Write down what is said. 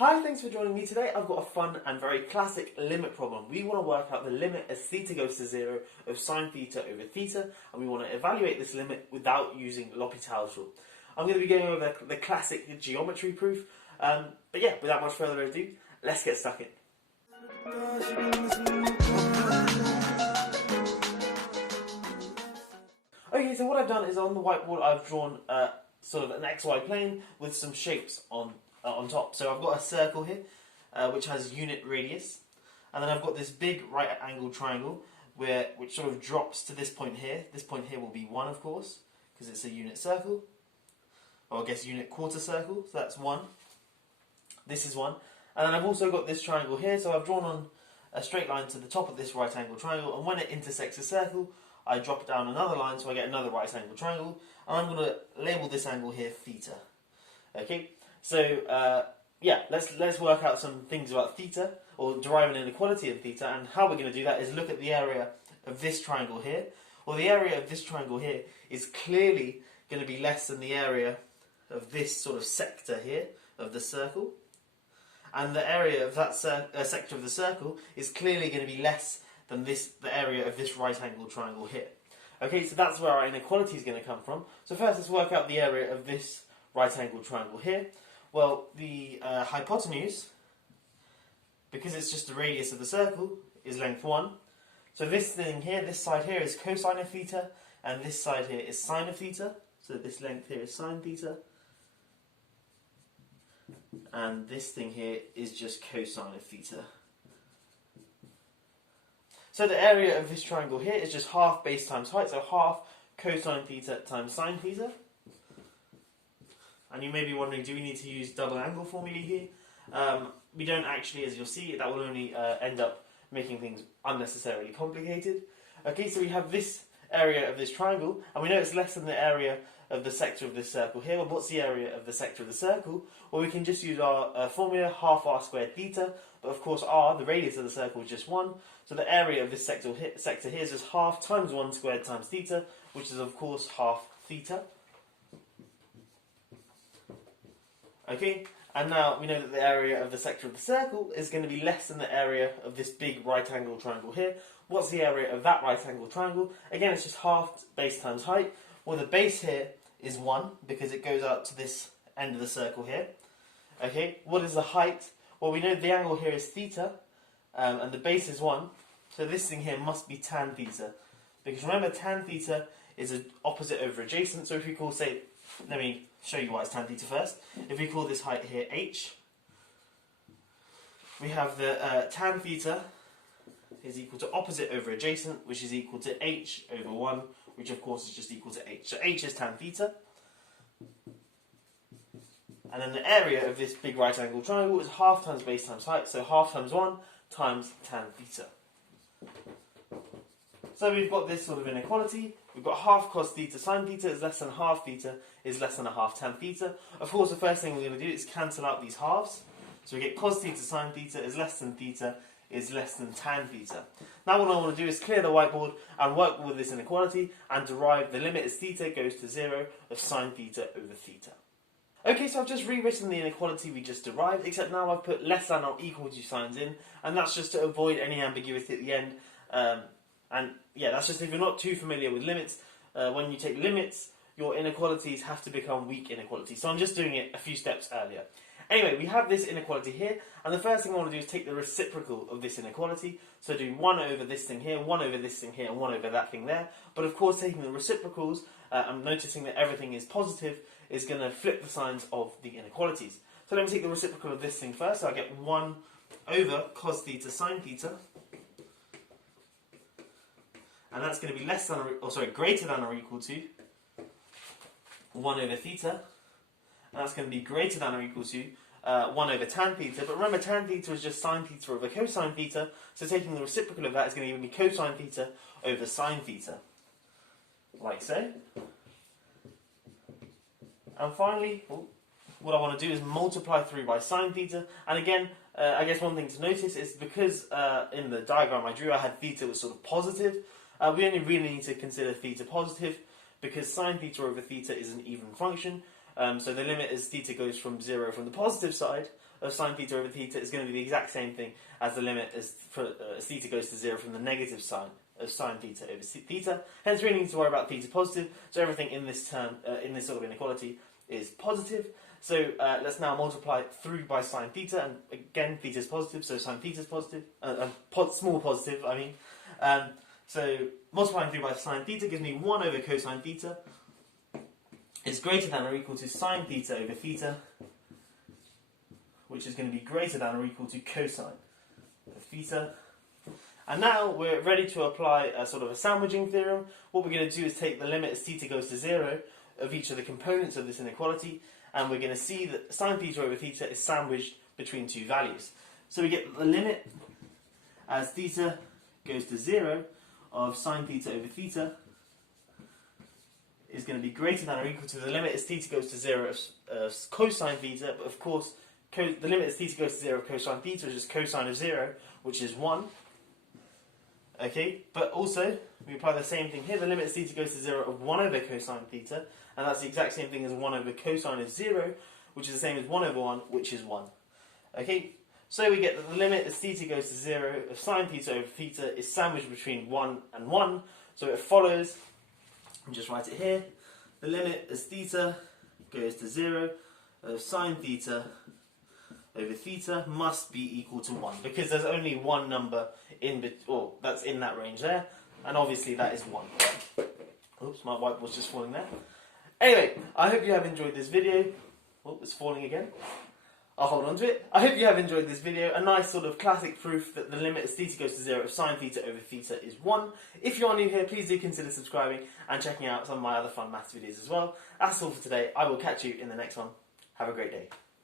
Hi, thanks for joining me today. I've got a fun and very classic limit problem. We want to work out the limit as theta goes to 0 of sine theta over theta, and we want to evaluate this limit without using L'Hopital's rule. I'm going to be going over the classic geometry proof, but yeah, without much further ado, let's get stuck in. Okay, so what I've done is on the whiteboard I've drawn sort of an XY plane with some shapes on top. So I've got a circle here, which has unit radius, and then I've got this big right angle triangle which sort of drops to this point here. This point here will be 1, of course, because it's a unit circle, or I guess unit quarter circle, so that's 1. This is 1. And then I've also got this triangle here, so I've drawn on a straight line to the top of this right angle triangle, and when it intersects a circle, I drop down another line, so I get another right angle triangle, and I'm going to label this angle here theta. Okay? So, yeah, let's work out some things about theta, or derive an inequality of theta, and how we're going to do that is look at the area of this triangle here. Well, the area of this triangle here is clearly going to be less than the area of this sort of sector here, of the circle. And the area of that sector of the circle is clearly going to be less than the area of this right angle triangle here. Okay, so that's where our inequality is going to come from. So first let's work out the area of this right angle triangle here. Well, the hypotenuse, because it's just the radius of the circle, is length 1. So this thing here, this side here is cosine of theta, and this side here is sine of theta. So this length here is sine theta. And this thing here is just cosine of theta. So the area of this triangle here is just half base times height, so half cosine theta times sine theta. And you may be wondering, do we need to use double angle formula here? We don't actually, as you'll see. That will only end up making things unnecessarily complicated. Okay, so we have this area of this triangle, and we know it's less than the area of the sector of this circle here. Well, what's the area of the sector of the circle? Well, we can just use our formula, half r squared theta, but of course r, the radius of the circle, is just 1, so the area of this sector here is just half times 1 squared times theta, which is of course half theta. Okay, and now we know that the area of the sector of the circle is going to be less than the area of this big right angle triangle here. What's the area of that right angle triangle? Again, it's just half base times height. Well, the base here is 1 because it goes out to this end of the circle here. Okay, what is the height? Well, we know the angle here is theta, and the base is 1, so this thing here must be tan theta. Because remember, tan theta is an opposite over adjacent, so if we call, say, let me show you why it's tan theta first. If we call this height here h, we have the tan theta is equal to opposite over adjacent, which is equal to h over 1, which of course is just equal to h. So h is tan theta. And then the area of this big right angle triangle is half times base times height, so half times 1 times tan theta. So we've got this sort of inequality. We've got half cos theta sine theta is less than half theta is less than a half tan theta. Of course, the first thing we're going to do is cancel out these halves. So we get cos theta sine theta is less than theta is less than tan theta. Now what I want to do is clear the whiteboard and work with this inequality and derive the limit as theta goes to 0 of sine theta over theta. Okay, so I've just rewritten the inequality we just derived, except now I've put less than or equal to signs in, and that's just to avoid any ambiguity at the end. And yeah, that's just if you're not too familiar with limits. When you take limits, your inequalities have to become weak inequalities. So I'm just doing it a few steps earlier. Anyway, we have this inequality here, and the first thing I want to do is take the reciprocal of this inequality. So do 1 over this thing here, 1 over this thing here, and 1 over that thing there. But of course, taking the reciprocals, I'm noticing that everything is positive, is going to flip the signs of the inequalities. So let me take the reciprocal of this thing first. So I get 1 over cos theta sine theta. And that's going to be less than, greater than or equal to 1 over theta. And that's going to be greater than or equal to 1 over tan theta. But remember, tan theta is just sine theta over cosine theta. So taking the reciprocal of that is going to give me cosine theta over sine theta. Like so. And finally, what I want to do is multiply through by sine theta. And again, I guess one thing to notice is because in the diagram I drew, I had theta was sort of positive. We only really need to consider theta positive because sine theta over theta is an even function. So the limit as theta goes from 0 from the positive side of sine theta over theta is going to be the exact same thing as the limit as theta goes to 0 from the negative sign of sine theta over theta. Hence, we don't need to worry about theta positive. So everything in this term, in this sort of inequality, is positive. So let's now multiply through by sine theta, and again, theta is positive, so sine theta is positive, small positive, I mean. So multiplying through by sine theta gives me 1 over cosine theta is greater than or equal to sine theta over theta, which is going to be greater than or equal to cosine of theta. And now we're ready to apply a sort of a sandwiching theorem. What we're going to do is take the limit as theta goes to 0 of each of the components of this inequality, and we're going to see that sine theta over theta is sandwiched between two values. So we get the limit as theta goes to 0 of sine theta over theta is going to be greater than or equal to the limit as theta goes to 0 of cosine theta, but of course the limit as theta goes to 0 of cosine theta is just cosine of 0, which is 1. Okay, but also we apply the same thing here. The limit as theta goes to 0 of 1 over cosine theta, and that's the exact same thing as 1 over cosine of 0, which is the same as 1 over 1, which is 1. Okay, so we get that the limit as theta goes to 0 of sine theta over theta is sandwiched between 1 and 1, so it follows, I'll just write it here, the limit as theta goes to 0 of sine theta over theta must be equal to 1, because there's only one number that's in that range there, and obviously that is 1. Oops, my whiteboard's just falling there. Anyway, I hope you have enjoyed this video. Oh, it's falling again. I'll hold on to it. I hope you have enjoyed this video. A nice sort of classic proof that the limit as theta goes to 0 of sine theta over theta is 1. If you are new here, please do consider subscribing and checking out some of my other fun maths videos as well. That's all for today. I will catch you in the next one. Have a great day.